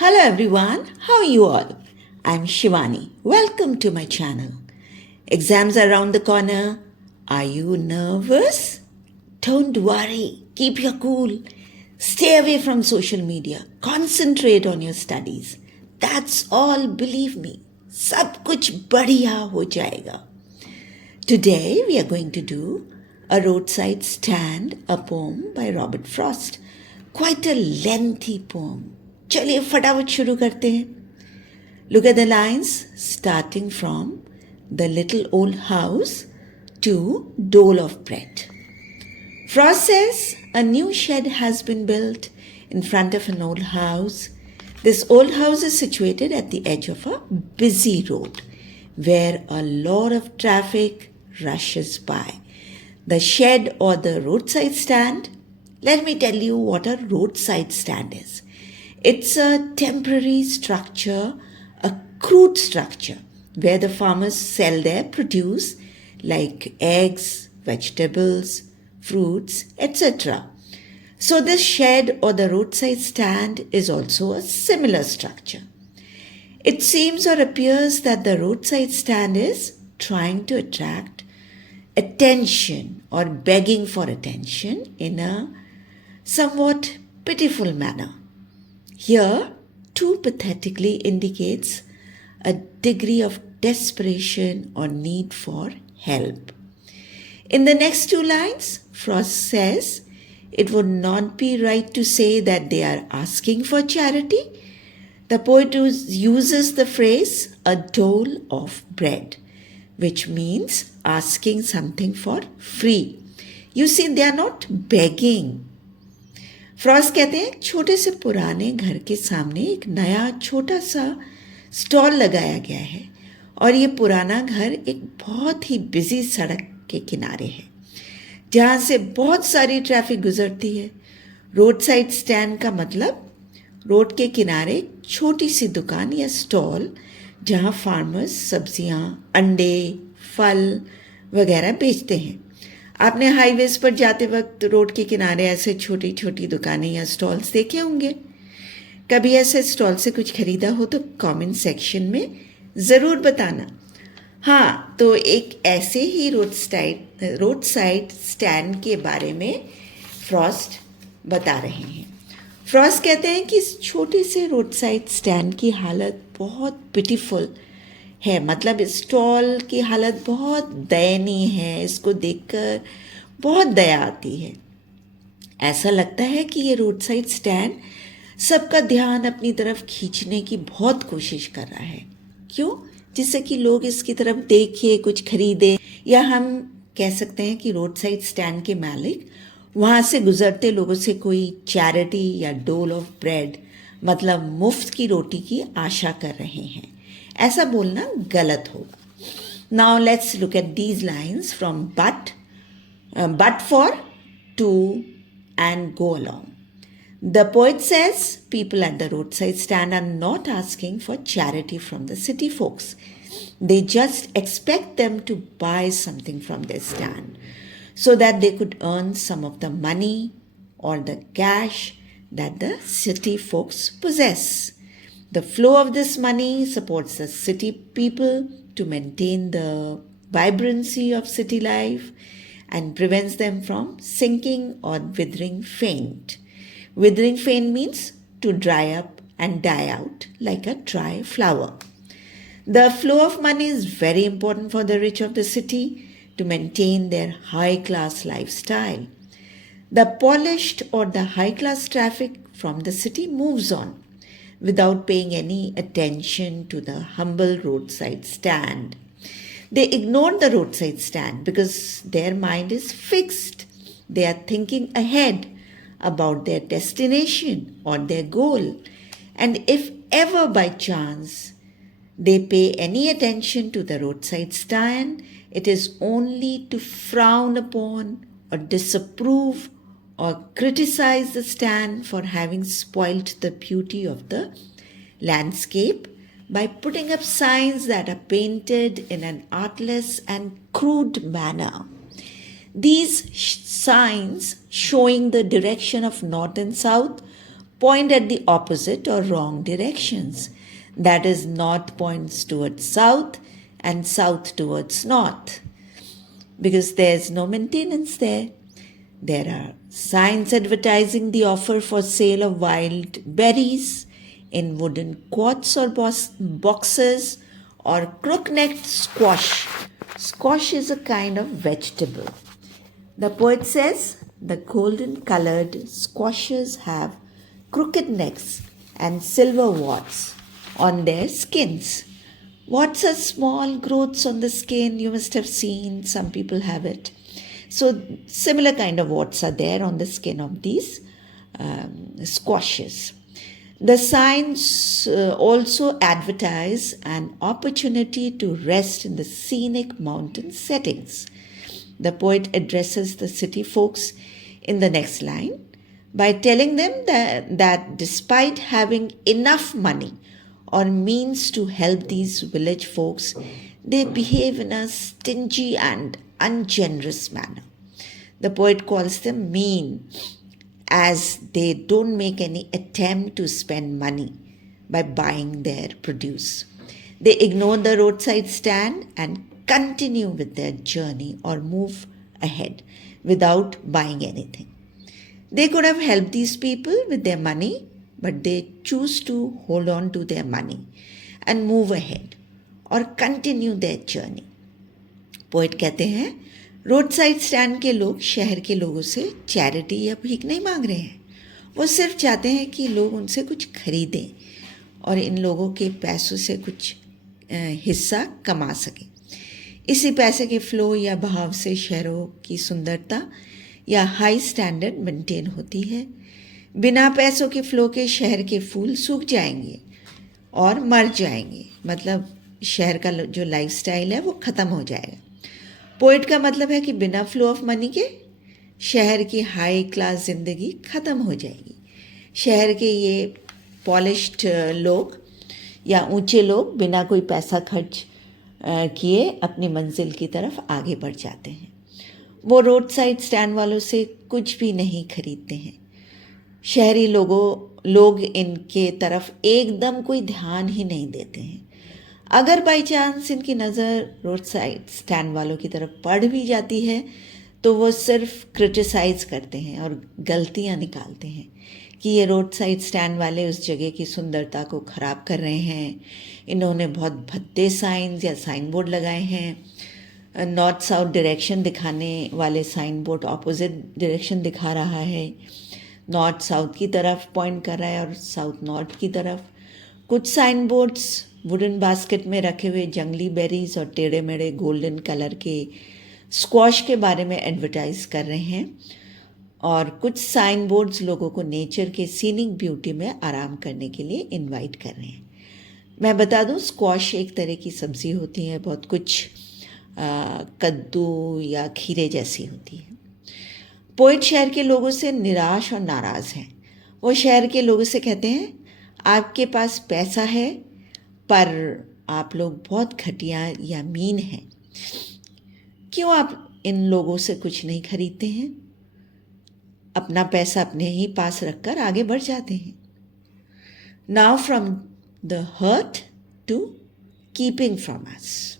Hello everyone, how are you all? I'm Shivani. Welcome to my channel. Exams are around the corner. Are you nervous? Don't worry, keep your cool. Stay away from social media. Concentrate on your studies. That's all, believe me. सब कुछ बढ़िया हो जाएगा. Today we are going to do a roadside stand, a poem by Robert Frost. Quite a lengthy poem. चलिए फटाफट शुरू करते हैं. Look at the lines starting from the little old house to dole of bread. Frost says a new shed has been built in front of an old house. This old house is situated at the edge of a busy road where a lot of traffic rushes by. The shed or the roadside stand, let me tell you what a roadside stand is. It's a temporary structure, a crude structure, where the farmers sell their produce like eggs, vegetables, fruits, etc. So this shed or the roadside stand is also a similar structure. It seems or appears that the roadside stand is trying to attract attention or begging for attention in a somewhat pitiful manner. Here, too pathetically indicates a degree of desperation or need for help. In the next two lines, Frost says, it would not be right to say that they are asking for charity. The poet uses the phrase, a dole of bread, which means asking something for free. You see, they are not begging. Frost कहते हैं छोटे से पुराने घर के सामने एक नया छोटा सा स्टॉल लगाया गया है और ये पुराना घर एक बहुत ही बिजी सड़क के किनारे है जहाँ से बहुत सारी ट्रैफिक गुजरती है. रोड साइड स्टैंड का मतलब रोड के किनारे छोटी सी दुकान या स्टॉल जहाँ फार्मर्स सब्जियाँ, अंडे, फल वगैरह बेचते हैं. आपने हाईवेज पर जाते वक्त रोड के किनारे ऐसे छोटी छोटी दुकानें या स्टॉल्स देखे होंगे. कभी ऐसे स्टॉल से कुछ खरीदा हो तो कमेंट सेक्शन में ज़रूर बताना. हाँ, तो एक ऐसे ही रोड साइड स्टैंड के बारे में फ्रॉस्ट बता रहे हैं. फ्रॉस्ट कहते हैं कि इस छोटे से रोड साइड स्टैंड की हालत बहुत पिटीफुल है. मतलब स्टॉल की हालत बहुत दयनीय है. इसको देखकर बहुत दया आती है. ऐसा लगता है कि ये रोड साइड स्टैंड सबका ध्यान अपनी तरफ खींचने की बहुत कोशिश कर रहा है. क्यों? जिससे कि लोग इसकी तरफ देखें, कुछ खरीदें. या हम कह सकते हैं कि रोड साइड स्टैंड के मालिक वहाँ से गुजरते लोगों से कोई चैरिटी या डोल ऑफ ब्रेड मतलब मुफ्त की रोटी की आशा कर रहे हैं. ऐसा बोलना गलत होगा. Now let's look at these lines from but for, to, and go along. The poet says people at the roadside stand are not asking for charity from the city folks. They just expect them to buy something from their stand so that they could earn some of the money or the cash that the city folks possess. The flow of this money supports the city people to maintain the vibrancy of city life and prevents them from sinking or withering faint. Withering faint means to dry up and die out like a dry flower. The flow of money is very important for the rich of the city to maintain their high-class lifestyle. The polished or the high-class traffic from the city moves on without paying any attention to the humble roadside stand. They ignore the roadside stand because their mind is fixed. They are thinking ahead about their destination or their goal. And if ever by chance they pay any attention to the roadside stand, it is only to frown upon or disapprove or criticize the stand for having spoilt the beauty of the landscape by putting up signs that are painted in an artless and crude manner. These signs showing the direction of north and south point at the opposite or wrong directions. That is, north points towards south and south towards north, because there's no maintenance there. There are signs advertising the offer for sale of wild berries in wooden quarts or boxes, or crook-necked squash. Squash is a kind of vegetable. The poet says the golden colored squashes have crooked necks and silver warts on their skins. Warts are small growths on the skin. You must have seen, some people have it. So similar kind of warts are there on the skin of these squashes. The signs also advertise an opportunity to rest in the scenic mountain settings. The poet addresses the city folks in the next line by telling them that despite having enough money or means to help these village folks, they behave in a stingy and ungenerous manner. The poet calls them mean, as they don't make any attempt to spend money by buying their produce. They ignore the roadside stand and continue with their journey or move ahead without buying anything. They could have helped these people with their money, but they choose to hold on to their money and move ahead or continue their journey. Poet कहते हैं, road side stand के लोग शहर के लोगों से charity या भीख नहीं मांग रहे हैं. वो सिर्फ चाहते हैं कि लोग उनसे कुछ खरीदें और इन लोगों के पैसों से कुछ हिस्सा कमा सकें. इसी पैसे के फ्लो या बहाव से शहरों की सुंदरता या हाई स्टैंडर्ड मेंटेन होती है. बिना पैसों के फ्लो के शहर के फूल सूख जाएंगे और मर जाएंगे. मतलब शहर का जो लाइफस्टाइल है वो ख़त्म हो जाएगा. पोइट का मतलब है कि बिना फ्लो ऑफ मनी के शहर की हाई क्लास ज़िंदगी ख़त्म हो जाएगी. शहर के ये पॉलिश्ड लोग या ऊंचे लोग बिना कोई पैसा खर्च किए अपनी मंजिल की तरफ आगे बढ़ जाते हैं. वो रोड साइड स्टैंड वालों से कुछ भी नहीं खरीदते हैं. शहरी लोग इनके तरफ एकदम कोई ध्यान ही नहीं देते हैं. अगर बाई चांस इनकी नज़र रोड साइड स्टैंड वालों की तरफ पड़ भी जाती है तो वो सिर्फ क्रिटिसाइज़ करते हैं और गलतियां निकालते हैं कि ये रोड साइड स्टैंड वाले उस जगह की सुंदरता को ख़राब कर रहे हैं. इन्होंने बहुत भद्दे साइंस या साइन बोर्ड लगाए हैं. नॉर्थ साउथ डायरेक्शन दिखाने वाले साइन बोर्ड ऑपोजिट डायरेक्शन दिखा रहा है. नॉर्थ साउथ की तरफ पॉइंट कर रहा है और साउथ नॉर्थ की तरफ. कुछ साइन बोर्ड्स वुडन बास्केट में रखे हुए जंगली बेरीज और टेढ़े मेढ़े गोल्डन कलर के स्क्वॉश के बारे में एडवर्टाइज कर रहे हैं और कुछ साइन बोर्ड्स लोगों को नेचर के सीनिक ब्यूटी में आराम करने के लिए इनवाइट कर रहे हैं. मैं बता दूं, स्क्वॉश एक तरह की सब्ज़ी होती है, बहुत कुछ कद्दू या खीरे जैसी होती है. पोइट शहर के लोगों से निराश और नाराज़ हैं. वो शहर के लोगों से कहते हैं, आपके पास पैसा है पर आप लोग बहुत घटिया या मीन हैं. क्यों आप इन लोगों से कुछ नहीं खरीदते हैं? अपना पैसा अपने ही पास रखकर आगे बढ़ जाते हैं. Now from the hurt to keeping from us.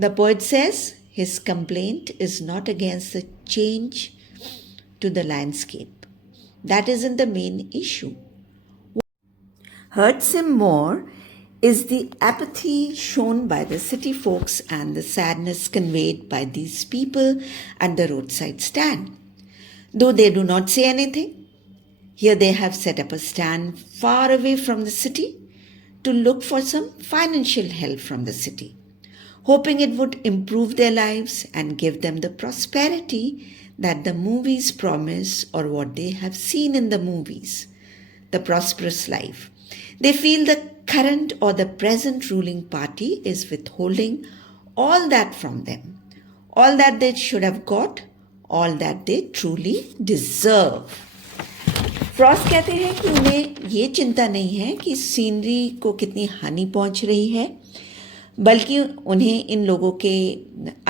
The poet says his complaint is not against the change to the landscape. That isn't the main issue. What hurts him more is the apathy shown by the city folks and the sadness conveyed by these people at the roadside stand. Though they do not say anything, here they have set up a stand far away from the city to look for some financial help from the city, hoping it would improve their lives and give them the prosperity that the movies promise or what they have seen in the movies, the prosperous life. They feel the current or the present ruling party is withholding all that from them, all that they should have got, all that they truly deserve. Frost कहते हैं कि उन्हें ये चिंता नहीं है कि scenery को कितनी हानि पहुंच रही है, बल्कि उन्हें इन लोगों के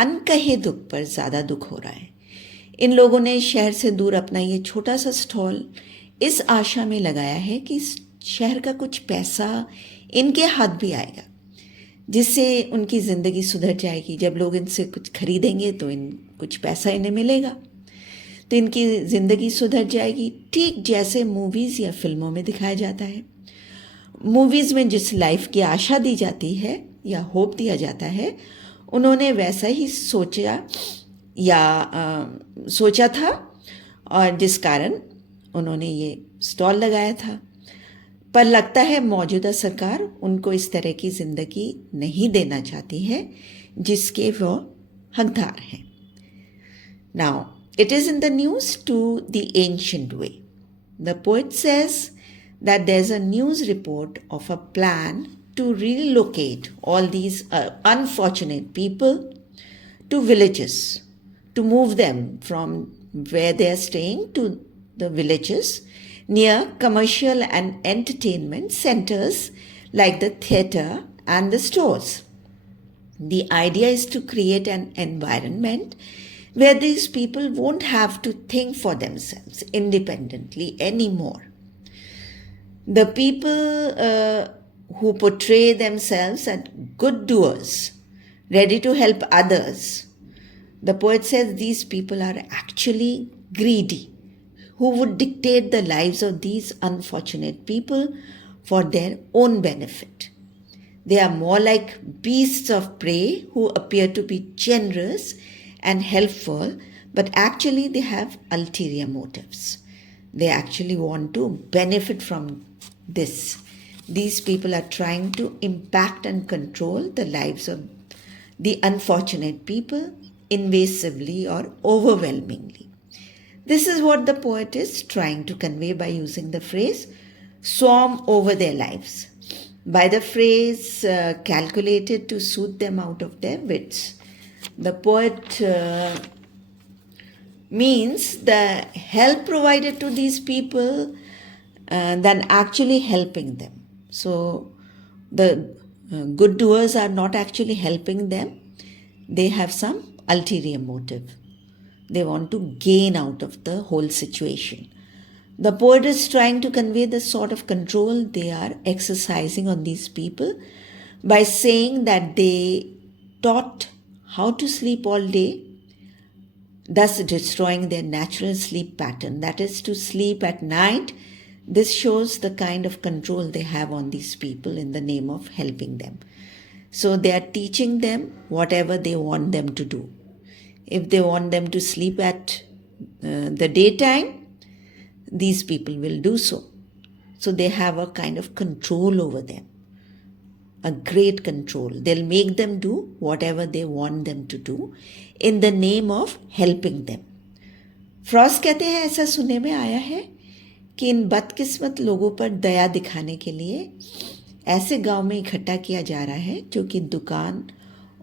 अनकहे दुख पर ज़्यादा दुख हो रहा है. इन लोगों ने शहर से दूर अपना ये छोटा सा स्टॉल इस आशा में लगाया है कि इस शहर का कुछ पैसा इनके हाथ भी आएगा, जिससे उनकी ज़िंदगी सुधर जाएगी। जब लोग इनसे कुछ खरीदेंगे तो कुछ पैसा इन्हें मिलेगा, तो इनकी ज़िंदगी सुधर जाएगी, ठीक जैसे मूवीज़ या फिल्मों में दिखाया जाता है। मूवीज़ में जिस लाइफ की आशा दी जाती है या होप दिया जाता है, उन्होंने वैसा ही सोचा था, और जिस कारण उन्होंने ये स्टॉल लगाया था। पर लगता है मौजूदा सरकार उनको इस तरह की ज़िंदगी नहीं देना चाहती है जिसके वो हकदार हैं। Now it is in the news to the ancient way. The poet says that there's a news report of a plan to relocate all these unfortunate people to villages, to move them from where they are staying to the villages near commercial and entertainment centers like the theater and the stores. The idea is to create an environment where these people won't have to think for themselves independently anymore. The people who portray themselves as good doers, ready to help others, the poet says these people are actually greedy, who would dictate the lives of these unfortunate people for their own benefit. They are more like beasts of prey who appear to be generous and helpful, but actually they have ulterior motives. They actually want to benefit from this. These people are trying to impact and control the lives of the unfortunate people invasively or overwhelmingly. This is what the poet is trying to convey by using the phrase swarm over their lives, by the phrase calculated to suit them out of their wits. The poet means the help provided to these people than actually helping them. So the good doers are not actually helping them. They have some ulterior motive. They want to gain out of the whole situation. The poet is trying to convey the sort of control they are exercising on these people by saying that they taught how to sleep all day, thus destroying their natural sleep pattern, that is to sleep at night. This shows the kind of control they have on these people in the name of helping them. So they are teaching them whatever they want them to do. If they want them to sleep at the daytime, these people will do so. So they have a kind of control over them, a great control. They'll make them do whatever they want them to do in the name of helping them. Frost कहते हैं, ऐसा सुनने में आया है कि इन बदकिस्मत लोगों पर दया दिखाने के लिए ऐसे गांव में इकट्ठा किया जा रहा है जो कि दुकान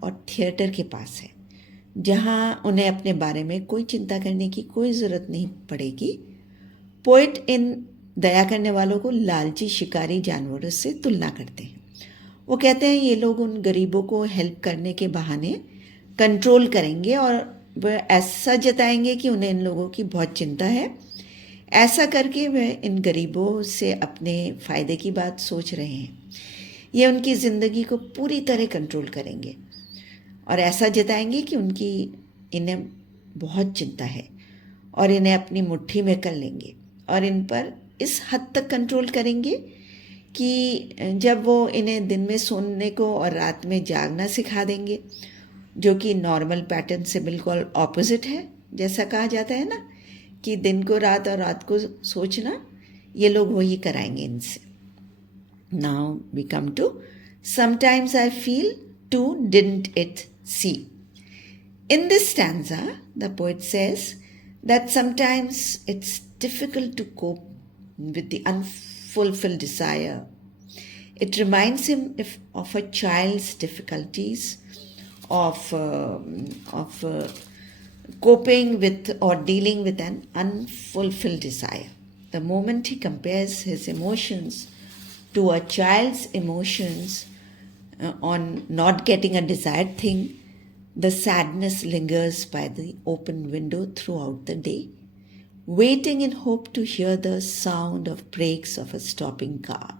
और थिएटर के पास है, जहां उन्हें अपने बारे में कोई चिंता करने की कोई ज़रूरत नहीं पड़ेगी। पोइट इन दया करने वालों को लालची शिकारी जानवरों से तुलना करते हैं। वो कहते हैं ये लोग उन गरीबों को हेल्प करने के बहाने कंट्रोल करेंगे और वह ऐसा जताएंगे कि उन्हें इन लोगों की बहुत चिंता है। ऐसा करके वह इन गरीबों से अपने फ़ायदे की बात सोच रहे हैं। ये उनकी ज़िंदगी को पूरी तरह कंट्रोल करेंगे और ऐसा जताएंगे कि इन्हें बहुत चिंता है और इन्हें अपनी मुट्ठी में कर लेंगे और इन पर इस हद तक कंट्रोल करेंगे कि जब वो इन्हें दिन में सोने को और रात में जागना सिखा देंगे, जो कि नॉर्मल पैटर्न से बिल्कुल ऑपोजिट है। जैसा कहा जाता है ना कि दिन को रात और रात को सोचना, ये लोग वही कराएंगे इनसे। Now we come to sometimes I feel to didn't it see. In this stanza the poet says that sometimes it's difficult to cope with the unfulfilled desire. It reminds him of a child's difficulties of coping with or dealing with an unfulfilled desire. The moment he compares his emotions to a child's emotions on not getting a desired thing, the sadness lingers by the open window throughout the day. waiting in hope to hear the sound of brakes of a stopping car.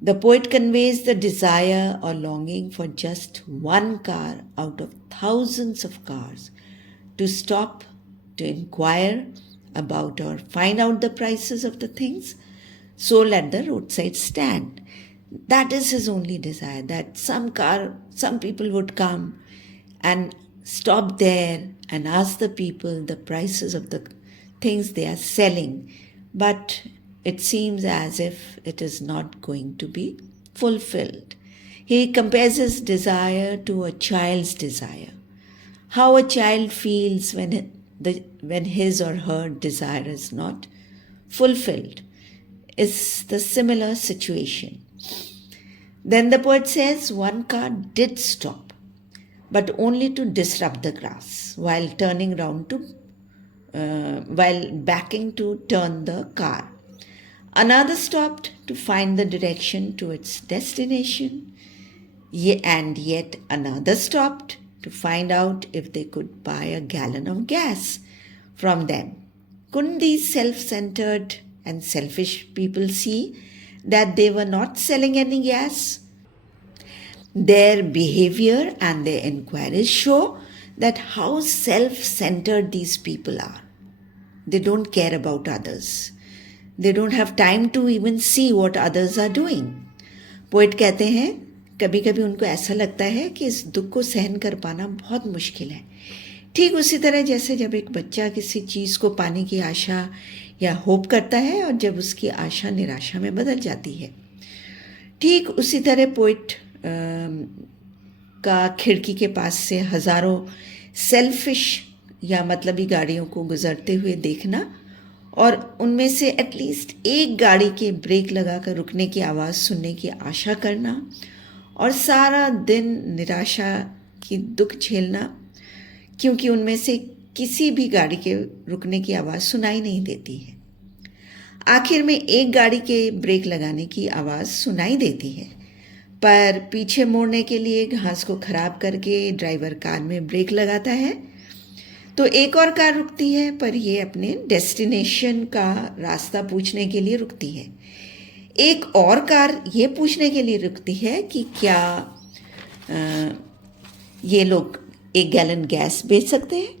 The poet conveys the desire or longing for just one car out of thousands of cars to stop, to inquire about or find out the prices of the things sold at the roadside stand. That is his only desire, that some people would come and stop there and ask the people the prices of the things they are selling. But it seems as if it is not going to be fulfilled. He compares his desire to a child's desire. How a child feels when his or her desire is not fulfilled is the similar situation. Then the poet says one car did stop, but only to disrupt the grass while backing to turn the car. Another stopped to find the direction to its destination, and yet another stopped to find out if they could buy a gallon of gas from them. Couldn't these self-centered and selfish people see that they were not selling any gas? Their behavior and their inquiries show that how self-centered these people are. They don't care about others. They don't have time to even see what others are doing. Poet कहते हैं कभी कभी उनको ऐसा लगता है कि इस दुख को सहन कर पाना बहुत मुश्किल है. ठीक उसी तरह जैसे जब एक बच्चा किसी चीज़ को पाने की आशा या होप करता है और जब उसकी आशा निराशा में बदल जाती है. ठीक उसी तरह पोएट का खिड़की के पास से हज़ारों सेल्फिश या मतलबी गाड़ियों को गुजरते हुए देखना और उनमें से एटलीस्ट एक गाड़ी के ब्रेक लगाकर रुकने की आवाज़ सुनने की आशा करना और सारा दिन निराशा की दुख झेलना क्योंकि उनमें से किसी भी गाड़ी के रुकने की आवाज़ सुनाई नहीं देती है. आखिर में एक गाड़ी के ब्रेक लगाने की आवाज़ सुनाई देती है, पर पीछे मोड़ने के लिए घास को खराब करके ड्राइवर कार में ब्रेक लगाता है तो एक और कार रुकती है, पर ये अपने डेस्टिनेशन का रास्ता पूछने के लिए रुकती है. एक और कार ये पूछने के लिए रुकती है कि क्या ये लोग एक गैलन गैस बेच सकते हैं.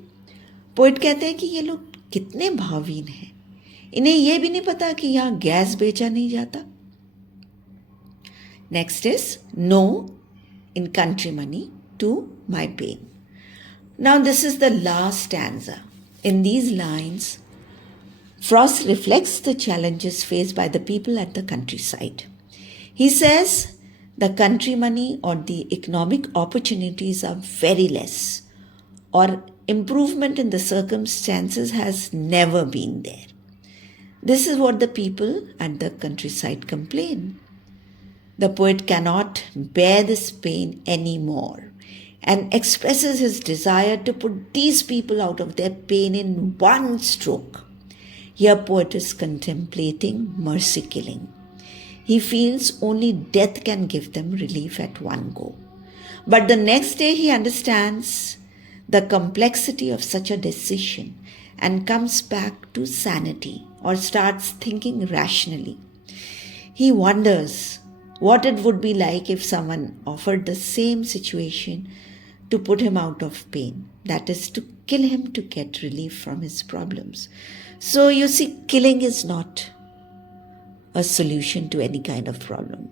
पोएट कहते हैं कि ये लोग कितने भावहीन हैं, इन्हें यह भी नहीं पता कि यहाँ गैस बेचा नहीं जाता. Next is no in country money to my pain. Now this is the last stanza. In these lines, Frost reflects the challenges faced by the people at the countryside. He says the country money or the economic opportunities are very less, or improvement in the circumstances has never been there. This is what the people at the countryside complain. The poet cannot bear this pain anymore and expresses his desire to put these people out of their pain in one stroke. Here poet is contemplating mercy killing. He feels only death can give them relief at one go. But the next day he understands the complexity of such a decision and comes back to sanity or starts thinking rationally. He wonders what it would be like if someone offered the same situation to put him out of pain, that is to kill him to get relief from his problems. So you see, killing is not a solution to any kind of problem.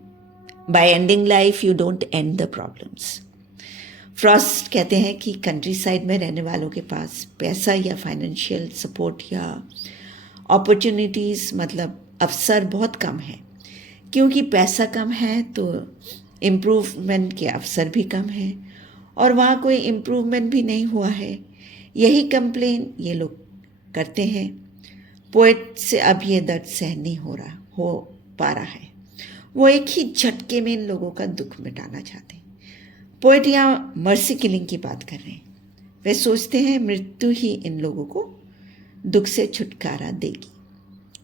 By ending life, you don't end the problems. Frost कहते हैं कि country side में रहने वालों के पास पैसा या financial support या अपॉर्चुनिटीज़ मतलब अवसर बहुत कम है. क्योंकि पैसा कम है तो इम्प्रूवमेंट के अवसर भी कम है और वहाँ कोई इम्प्रूवमेंट भी नहीं हुआ है. यही कंप्लेन ये लोग करते हैं. पोएट से अब ये दर्द सहन नहीं हो पा रहा है. वो एक ही झटके में इन लोगों का दुख मिटाना चाहते हैं. पोएट यहाँ मर्सी किलिंग की बात कर रहे हैं. वे सोचते हैं मृत्यु ही इन लोगों को दुख से छुटकारा देगी.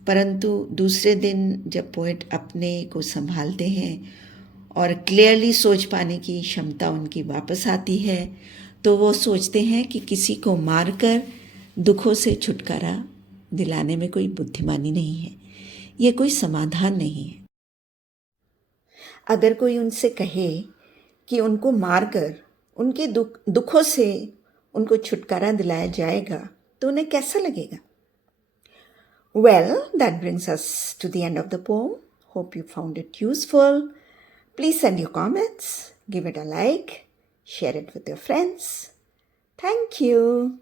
परंतु दूसरे दिन जब पोएट अपने को संभालते हैं और क्लियरली सोच पाने की क्षमता उनकी वापस आती है तो वो सोचते हैं कि किसी को मारकर दुखों से छुटकारा दिलाने में कोई बुद्धिमानी नहीं है, ये कोई समाधान नहीं है। अगर कोई उनसे कहे कि उनको मारकर उनके दुखों से उनको छुटकारा दिलाया जाएगा तो उन्हें कैसा लगेगा? Well, that brings us to the end of the poem. Hope you found it useful. Please send your comments, give it a like, share it with your friends. Thank you.